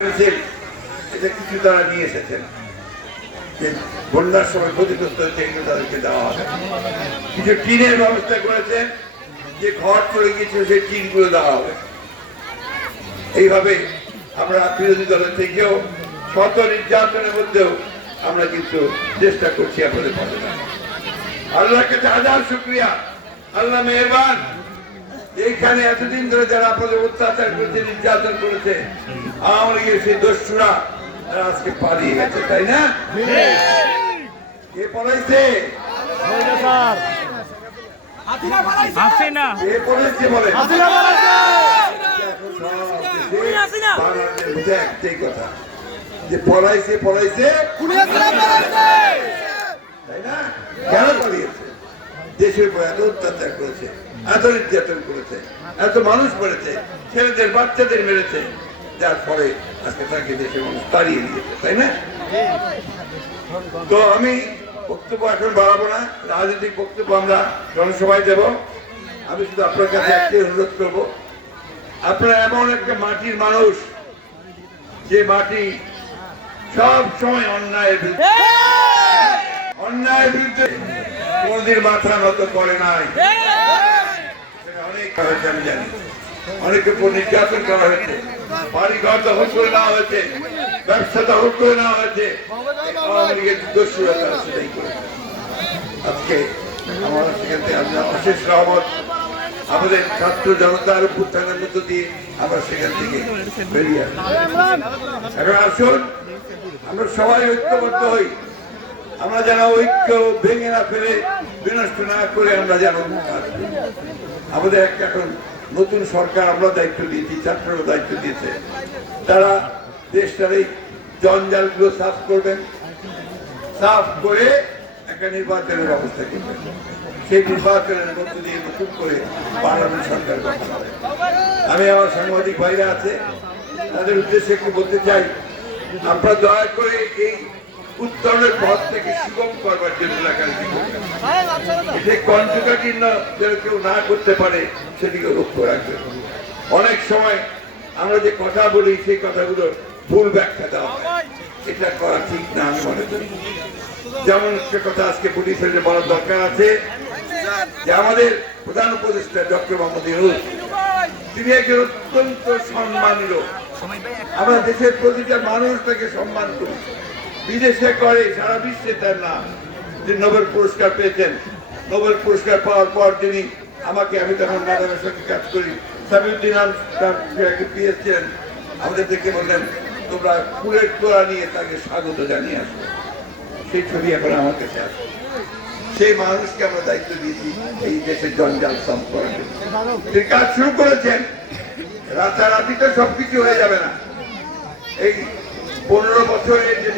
এটা কিছু তারা নিয়ে এসেছেন যে বন্যার সময় ক্ষতিগ্রস্ত হয়েছে এগুলো তাদেরকে দেওয়া হবে। কিছু টিনের ব্যবস্থা করেছেন যে ঘর চলে গিয়েছিল সেই টিনগুলো দেওয়া হবে। এইভাবে আমরা বিরোধী দলের থেকেও শত নির্যাতনের মধ্যেও আমরা কিন্তু চেষ্টা করছি আপনাদের পাশে। আল্লাহর কাছে হাজার শুকরিয়া, আল্লাহ মেহেরবান। এইখানে এতদিন ধরে যারা আপনাদের অত্যাচার করেছে, নির্যাতন করেছে, আওয়ামী লীগের সেই দস্যুরা আজকে পালিয়ে গেছে, তাই না? কে পলাইছে? একটাই কথা যে পলাইছে পলাইছে, তাই না? কেন পালিয়েছে? দেশের উপর এত অত্যাচার করেছে, এত নির্যাতন করেছে, এত মানুষ মরেছে, ছেলেদের বাচ্চাদের মেরেছে, যার ফলে আজকে তাকে দেশের মানুষ তাড়িয়ে দিয়েছে, তাই না? তো আমি বক্তব্য এখন বাড়াবো না, রাজনৈতিক বক্তব্য আমরা জনসভায় দেব। আমি শুধু আপনার কাছে একটাই অনুরোধ করবো, আপনারা এমন একটা মাটির মানুষ যে মাটি সব সময় অন্যায়ের বিরুদ্ধে কোনদিন মাথা নত করে নাই। অনেক হয়েছে, আমি জানি অনেকের উপর নির্যাতন করা হয়েছে, বাড়ি ঘর দখল করে নেওয়া হয়েছে, ব্যবসা দখল করে নেওয়া হয়েছে, আওয়ামী লীগের দস্যুরা তারা সেটাই করেছে। আজকে আমার সেখান থেকে অশেষ রহমত, আমাদের ছাত্র জনতার উত্থানের মধ্য দিয়ে আমরা সেখান থেকে বেরিয়ে আসি। এখন আসুন আমরা সবাই ঐক্যবদ্ধ হই, আমরা যেন ঐক্য ভেঙে না ফেলে, বিনষ্ট না করে আমরা যেন আমাদের একটা এখন নতুন সরকার আমরা দায়িত্ব দিয়েছি, ছাত্ররা দায়িত্ব দিয়েছে, তারা দেশটার এই জঞ্জালগুলো সাফ করবেন, সাফ করে একটা নির্বাচনের ব্যবস্থা করবেন। সেই নির্বাচনের মধ্য দিয়ে নতুন করে পার্লামেন্ট সরকার গঠন হবে। আমি আমার সাংবাদিক ভাইরা আছে, তাদের উদ্দেশ্যে একটু বলতে চাই, আপনারা দয়া করে এই উত্তরণের পথ থেকে সুগম করবার জন্য কণ্ঠকাঠিন্য যেন কেউ না করতে পারে সেদিকে লক্ষ্য রাখবেন। অনেক সময় আমরা যে কথা বলি সেই কথাগুলো ভুল ব্যাখ্যা দেওয়া হয়, এটা করা ঠিক না আমি মনে করি। যেমন একটা কথা আজকে পুলিশের বলার দরকার আছে যে আমাদের প্রধান উপদেষ্টা ডক্টর মোহাম্মদ ইউনূস, তিনি একজন অত্যন্ত সম্মানীয়, আমরা দেশের প্রতিটা মানুষ তাকে সম্মান করি, বিদেশে করে, সারা বিশ্বে তার নাম। তিনি নোবেল পুরস্কার পেয়েছেন, নোবেল পুরস্কার পাওয়ার পর তিনি আমাকে, আমি তখন ম্যাডামের সঙ্গে কাজ করি, সামিউদ্দিন পেয়েছিলেন, আমাদের দেখে বললেন তোমরা ফুলের তোড়া নিয়ে তাকে স্বাগত জানিয়ে আসবে। সেই ছবি এখন আমার কাছে আসবে। সেই মানুষকে আমরা দায়িত্ব দিয়েছি এই দেশের জঞ্জাল সাফ করার জন্য। তিনি কাজ শুরু করেছেন, রাতারাতি তো সবকিছু হয়ে যাবে না। এই 15 বছরের যে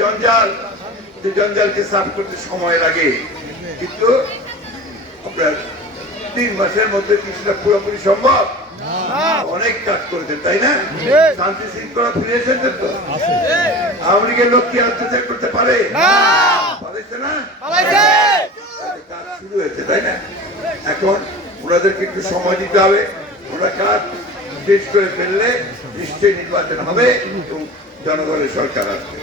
জঞ্জালকে সাফ করতে সময় লাগে, কিন্তু আপনার 3 মাসের মধ্যে কিছুটা পুরোপুরি সম্ভব। অনেক কাজ করেছেন, তাই না? শান্তি শৃঙ্খলা ফিরে এসেছেন তো? আওয়ামী লীগের লোক কি অত্যাচার করতে পারে? পারেছে না? কাজ শুরু হয়েছে, তাই না? এখন ওনাদেরকে একটু সময় দিতে হবে। ওরা কাজ শেষ করে ফেললে নিশ্চয়ই নির্বাচন হবে এবং জনগণের সরকার আসবে।